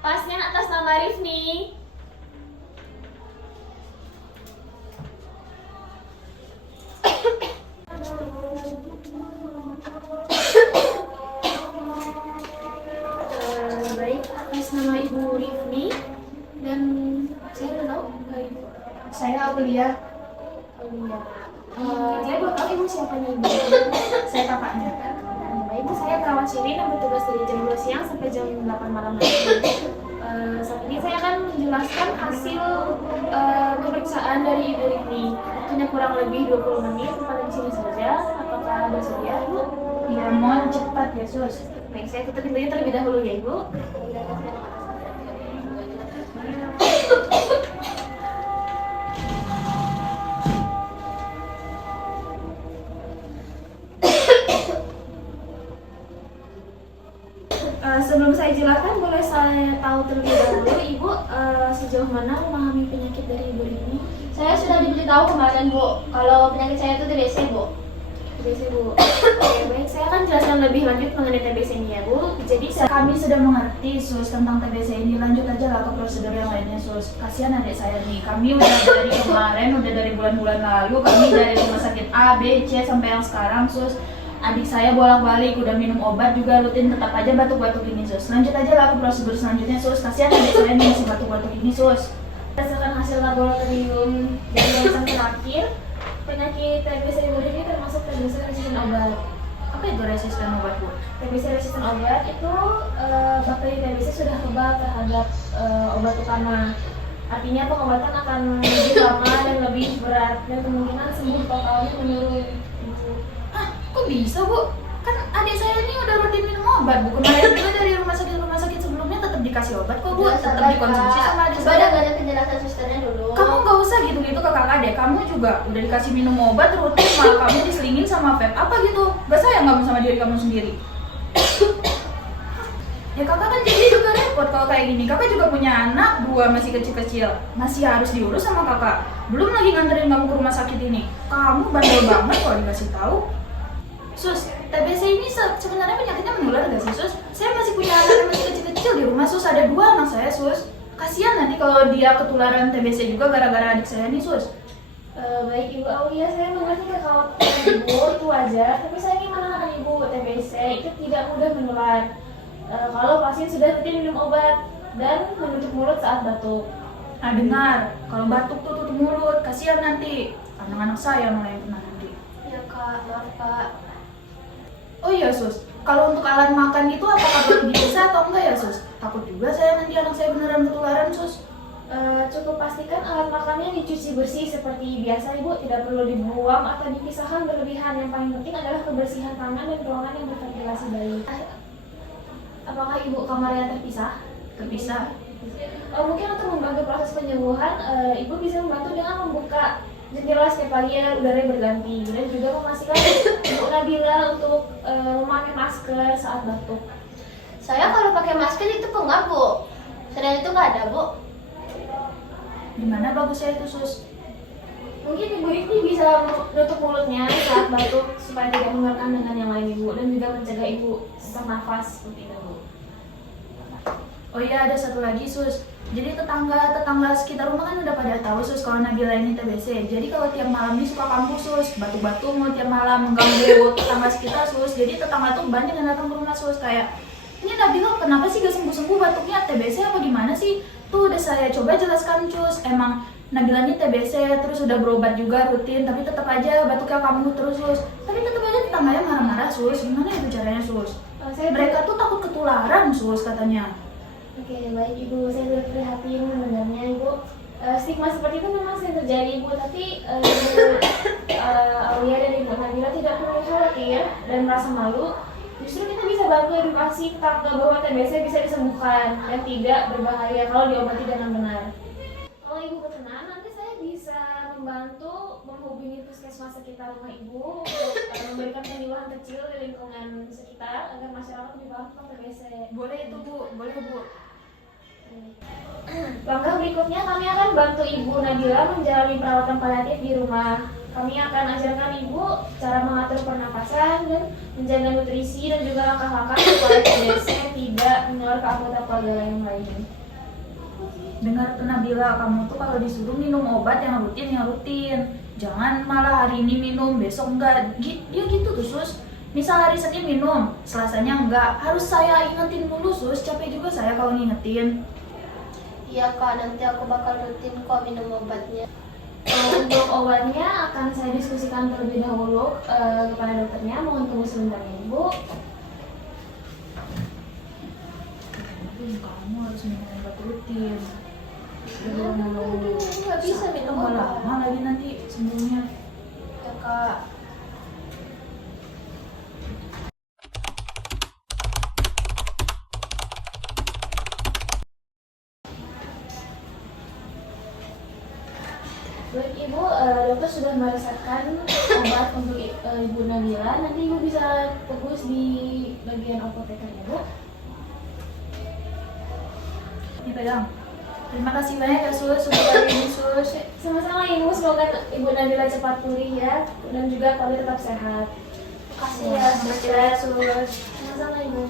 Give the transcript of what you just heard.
Pasien atas nama Rifni. Baik, atas nama Ibu Rifni dan saya udah tahu Ibu. Saya Aulia. Saya belum tahu Ibu siapa nih Ibu. Saya kakaknya. Baik, saya perawat Shirin yang bertugas dari jam 2 siang sampai jam 8 malam nanti. Saat ini saya akan menjelaskan hasil pemeriksaan dari Ibu Rifni. Waktunya kurang lebih 20 menit, pada di sini saja. Apakah bersedia, Ibu? Ya, mohon cepat ya, Sus. Baik, saya tutup pintunya terlebih dahulu ya, Ibu. Sebelum saya jelaskan, boleh saya tahu terlebih dahulu, Ibu sejauh mana memahami penyakit dari Ibu Rifni? Saya sudah diberitahu kemarin, Bu, kalau penyakit saya itu TBC, Bu. TBC, Bu. Oke, baik, saya akan jelaskan lebih lanjut mengenai TBC ini ya, Bu. Jadi Kami sudah mengerti, Sus, tentang TBC ini. Lanjut aja lah ke prosedur yang lainnya, Sus. Kasihan adik saya nih. Kami udah dari kemarin, udah dari bulan-bulan lalu. Kami dari rumah sakit A, B, C, sampai yang sekarang, Sus. Adik saya bolak-balik, udah minum obat juga rutin, tetap aja batuk-batuk ini, Sus. Lanjut aja lah ke prosedur selanjutnya, Sus. Kasihan adik saya nih masih batuk-batuk ini, Sus. berdasarkan hasil laboratorium dari pemeriksaan terakhir, penyakit TBC Ibu Rifni termasuk TBC resisten obat. Apa itu resisten obat, Bu? TBC resisten obat itu bakteri TBC sudah kebal terhadap obat utama. Artinya pengobatan akan lebih lama dan lebih berat dan kemungkinan sembuh totalnya menurun. Kok bisa, Bu? Kan adik saya ini udah rutin minum obat, Bu. Kemarin juga dari rumah sakit sebelumnya tetap dikasih obat kok, Bu. Tetap dikonsumsi sama adik Coba saya. nggak ada penjelasan susternya dulu. Kamu gak usah gitu-gitu ke kakak deh. Kamu juga udah dikasih minum obat rutin, malah kamu diselingin sama vape. Apa gitu? Gak sayang kamu sama diri kamu sendiri? Ya kakak kan jadi juga repot kalau kayak gini. Kakak juga punya anak, 2 masih kecil-kecil. Masih harus diurus sama kakak. Belum lagi nganterin kamu ke rumah sakit ini. Kamu bandel banget kalau dikasih tahu. Sus, TBC ini sebenarnya penyakitnya menular gak sih, Sus? Saya masih punya anak yang masih kecil-kecil di rumah, Sus. Ada 2 anak saya, Sus. Kasihan nanti kalau dia ketularan TBC juga gara-gara adik saya nih, Sus. Baik Ibu Aulia, saya mengerti kekhawatiran Ibu itu wajar, tapi saya ingin menenangkan Ibu, TBC itu tidak mudah menular. Kalau pasien sudah rutin minum obat dan menutup mulut saat batuk. Nah dengar, kalau batuk tuh tutup mulut, kasihan nanti anak-anak saya malah yang kena nanti. Ya Kak, maaf Kak. Oh iya, Sus. Kalau untuk alat makan itu apakah perlu dipisah atau enggak ya, Sus? Takut juga saya nanti anak saya beneran ketularan, Sus. Cukup pastikan alat makannya dicuci bersih seperti biasa Ibu, tidak perlu dibuang atau dipisahkan berlebihan. Yang paling penting adalah kebersihan tangan dan ruangan yang berventilasi baik. Apakah Ibu kamarnya terpisah? Terpisah. Mungkin untuk membantu proses penyembuhan, Ibu bisa membantu dengan membuka jendela setiap pagi agar udara berganti dan juga memastikan Ibu Nabila untuk memakai masker saat batuk. Saya kalau pakai masker itu pengap, Bu. Sedang itu nggak ada, Bu. Gimana bagusnya itu, Sus? Mungkin Ibu Rifni bisa menutup mulutnya saat batuk supaya tidak menularkan dengan yang lain Ibu dan juga mencegah Ibu sesak nafas seperti itu Bu. Oh iya, ada satu lagi, Sus. Jadi tetangga sekitar rumah kan udah pada tahu, Sus, kalau Nabila ini TBC. Jadi kalau tiap malam ini suka kambuh, Sus. Batuk-batuk mau tiap malam mengganggu tetangga sekitar, Sus. Jadi tetangga tuh banyak yang datang ke rumah, Sus. Kayak, ini Nabila kenapa sih gak sembuh-sembuh batuknya? TBC apa gimana sih? Tuh udah saya coba jelaskan, Cus. Emang Nabila ini TBC, terus udah berobat juga rutin, tapi tetap aja batuknya kambuh terus, Sus. Tapi tetap aja tetangganya marah-marah, Sus. Gimana itu caranya, Sus? Mereka tuh takut ketularan, Sus, katanya. Oke, baik Ibu, saya turut prihatin mendengarnya Ibu. Stigma seperti itu memang sering terjadi Ibu, tapi Aulia dan Ibu Nabila tidak perlu khawatir dan merasa malu. Justru kita bisa bantu edukasi tetangga bahwa TBC bisa disembuhkan dan tidak berbahaya kalau diobati dengan benar. Kalau Ibu berkenan, nanti saya bisa membantu menghubungi puskesmas sekitar rumah Ibu untuk memberikan penyuluhan kecil di lingkungan sekitar agar masyarakat lebih paham tentang TBC. Boleh itu, Bu. Boleh, Bu. Langkah berikutnya kami akan bantu Ibu Nabila menjalani perawatan paliatif di rumah. Kami akan ajarkan Ibu cara mengatur pernapasan dan menjaga nutrisi dan juga langkah-langkah supaya TBC tidak menular ke anggota keluarga yang lain. Dengar tuh Nabila, kamu tuh kalau disuruh minum obat yang rutin. Jangan malah hari ini minum, besok enggak. Dia gitu tuh sus. Misal hari Senin minum, Selasanya enggak. Harus saya ingetin dulu sus, capek juga saya kalau ngingetin. Iya kak, nanti aku bakal rutin kok minum obatnya. Untuk obatnya akan saya diskusikan terlebih dahulu kepada dokternya. Mohon tunggu sebentar ya Ibu. Kamu harus minum obat rutin. Nggak bisa minum Tambah obat. lama lagi nanti sembuhnya. Ya kak. Baik Ibu, dokter sudah meresepkan obat untuk Ibu Nabila. Nanti Ibu bisa tebus di bagian apotekernya Bu. Ini pegang. Terima kasih banyak ya sus, sudah hari ini sus. Sama-sama Ibu, semoga Ibu Nabila cepat pulih ya, dan juga kalian tetap sehat. Makasih ya. Terima kasih ya sus. Sama-sama Ibu.